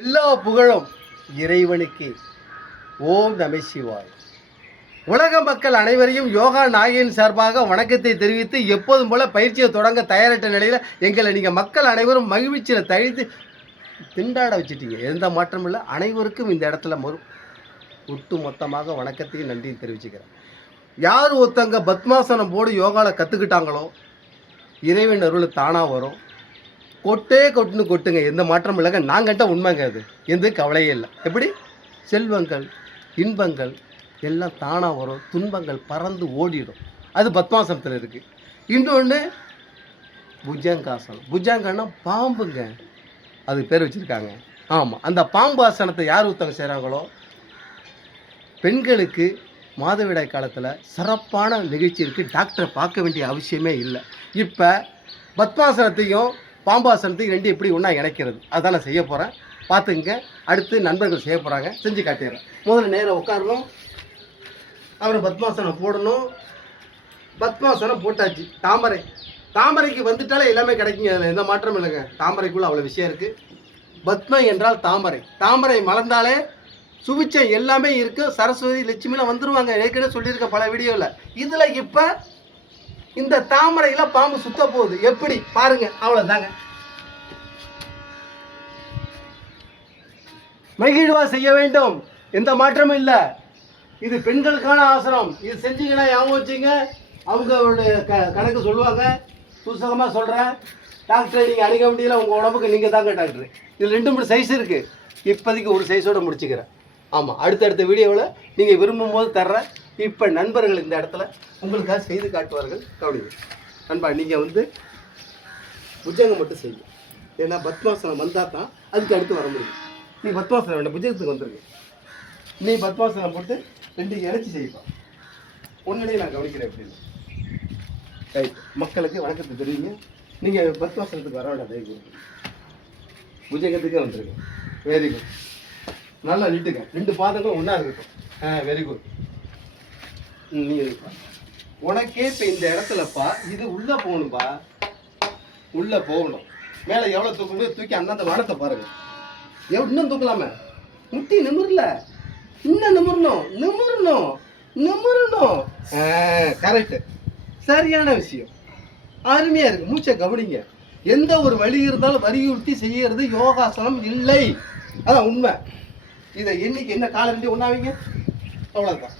எல்லா புகழும் இறைவனுக்கு. ஓம் நம சிவாய். உலக மக்கள் அனைவரையும் யோகா நாயகியின் சார்பாக வணக்கத்தை தெரிவித்து எப்போதும் போல பயிற்சியை தொடங்க தயாரிட்ட நிலையில் எங்களை நீங்கள் மக்கள் அனைவரும் மகிழ்ச்சியில் தழித்து திண்டாட வச்சுட்டீங்க. எந்த மாற்றமும் இல்லை. அனைவருக்கும் இந்த இடத்துல ஒட்டு மொத்தமாக வணக்கத்தையும் நன்றியும் தெரிவிச்சுக்கிறேன். யார் ஒருத்தங்க பத்மாசனம் போடு யோகாவில் கற்றுக்கிட்டாங்களோ இறைவன் அருள் தானாக வரும். கொட்டுன்னு கொட்டுங்க, எந்த மாற்றமும் இல்லைங்க. நான் கட்ட உண்மைங்க, அது எந்த கவலையே இல்லை. எப்படி செல்வங்கள் இன்பங்கள் எல்லாம் தானாக வரும், துன்பங்கள் பறந்து ஓடிடும். அது பத்மாசனத்தில் இருக்குது. இன்னொன்று புஜங்காசனம். புஜங்கன்னா பாம்புங்க, அதுக்கு பேர் வச்சுருக்காங்க. ஆமாம், அந்த பாம்பு ஆசனத்தை யார் ஒருத்தவங்க செய்கிறாங்களோ பெண்களுக்கு மாதவிடாய் காலத்தில் சிறப்பான நிகழ்ச்சி இருக்குது. டாக்டரை பார்க்க வேண்டிய அவசியமே இல்லை. இப்போ பத்மாசனத்தையும் பாம்பாசனத்தையும் ரெண்டு எப்படி ஒன்றா இணைக்கிறது அதான் நான் செய்ய போகிறேன். பார்த்துங்க. அடுத்து நண்பர்கள் செய்ய போகிறாங்க, செஞ்சு காட்டிடுறேன். முதல்ல நேரம் உட்காரணும், அப்புறம் பத்மாசனம் போடணும். பத்மாசனம் போட்டாச்சு. தாமரைக்கு வந்துட்டாலே எல்லாமே கிடைக்குங்க, அதில் எந்த மாற்றமும் இல்லைங்க. தாமரைக்குள்ளே அவ்வளோ விஷயம் இருக்குது. பத்மை என்றால் தாமரை மலர்ந்தாலே சுபிச்சம் எல்லாமே இருக்குது. சரஸ்வதி லட்சுமிலாம் வந்துடுவாங்க, ஏற்கனவே சொல்லியிருக்கேன் பல வீடியோவில். இதில் இப்போ இந்த தாமரையில் பாம்பு சுத்த போகுது, எப்படி பாருங்க. அவ்வளோதாங்க. மகிழ்வா செய்ய வேண்டும், எந்த மாற்றமும் இல்லை. இது பெண்களுக்கான ஆசனம். இது செஞ்சீங்கன்னா ஞாபகம் வச்சுங்க, அவங்களுடைய கணக்கு சொல்லுவாங்க. புஸ்தகமாக சொல்கிறேன், டாக்டரை நீங்கள் அணுக முடியல, உங்கள் உடம்புக்கு நீங்கள் தாங்க டாக்டர். இதில் 2-3 சைஸ் இருக்குது. இப்போதைக்கு ஒரு சைஸோடு முடிச்சுக்கிறேன். ஆமாம், அடுத்தடுத்த வீடியோவில் நீங்கள் விரும்பும் போது தர்றேன். இப்போ நண்பர்கள் இந்த இடத்துல உங்களுக்காக செய்து காட்டுவார்கள், கவனிங்க. நண்பா, நீங்கள் புஜங்கம் மட்டும் செய்யும், ஏன்னா பத்மாசனம் வந்தால் தான் அதுக்கு அடுத்து வர முடியும். நீ பத்மாசனம் வேண்டாம், புஜங்கத்துக்கு வந்துருங்க. நீ பத்மாசனம் போட்டு 2 இணைச்சி செய்ப்பா. ஒன்னுடைய நான் கவனிக்கிறேன் அப்படின்னு. ரைட், மக்களுக்கு வணக்கத்தை தெரிவிங்க. நீங்கள் பத்மாசனத்துக்கு வர வேண்டாம், தயவு கொடுங்க. புஜங்கத்துக்கே வந்துருங்க. Very good. நல்லா நீட்டுங்க, 2 பாதங்களும் ஒன்றா இருக்கட்டும். Very good. நீ உனக்கே இப்போ இந்த இடத்துலப்பா இது உள்ளே போகணும்பா, உள்ளே போகணும். மேலே எவ்வளோ தூக்க முடியும் தூக்கி அந்தந்த வானத்தை பாருங்க. இன்னும் தூக்கலாமே, முட்டி நிமிரல, இன்னும் நிமிரணும். கரெக்டு, சரியான விஷயம், அருமையாக இருக்குது. மூச்சை கவனிங்க. எந்த ஒரு வழி இருந்தாலும் வலியுறுத்தி செய்யறது யோகாசனம் இல்லை, அதான் உண்மை. இதை என்னைக்கு என்ன காலம் ஒன்றாவீங்க, அவ்வளோதான்.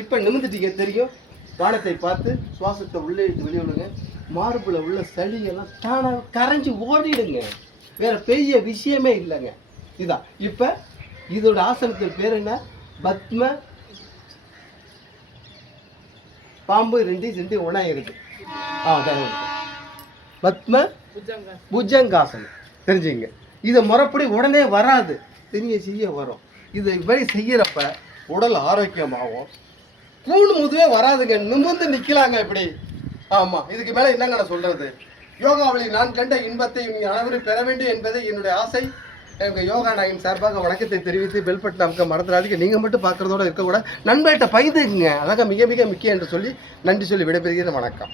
இப்போ நிமிந்துட்டீங்க, தெரியும். வானத்தை பார்த்து சுவாசத்தை உள்ளே எடுத்து வெளியே விடுங்க. மார்பில் உள்ள சளியெல்லாம் தானாக கரைஞ்சி ஓடிடுங்க. வேறு பெரிய விஷயமே இல்லைங்க. இதுதான். இப்போ இதோட ஆசனத்தின் பேர் என்ன? பத்ம பாம்பு 2 ஒன்றா இருக்குது. பத்ம புஜங்காசனம் தெரிஞ்சுங்க. இதை முறைப்படி உடனே வராது, செய்ய வரும். இதை மாதிரி செய்யறப்ப உடல் ஆரோக்கியமாகும். கூணு முதுவே வராதுங்க, நிமிர்ந்து நிற்கலாங்க இப்படி. ஆமாம், இதுக்கு மேலே என்னங்க நான் சொல்கிறது? யோகாவளி நான் கண்ட இன்பத்தை நீங்கள் அனைவரும் பெற வேண்டும் என்பதை என்னுடைய ஆசை. எங்கள் யோகா நாயின் சார்பாக வணக்கத்தை தெரிவித்து பெல் பட்டன் நமக்கு மறந்துடாதீங்க. நீங்கள் மட்டும் பார்க்குறதோட இருக்கக்கூடாது, நண்பர்கிட்ட பகிர்ந்துக்குங்க. அதாங்க மிக மிக முக்கியம் என்று சொல்லி நன்றி சொல்லி விடைபெறுகிறேன். வணக்கம்.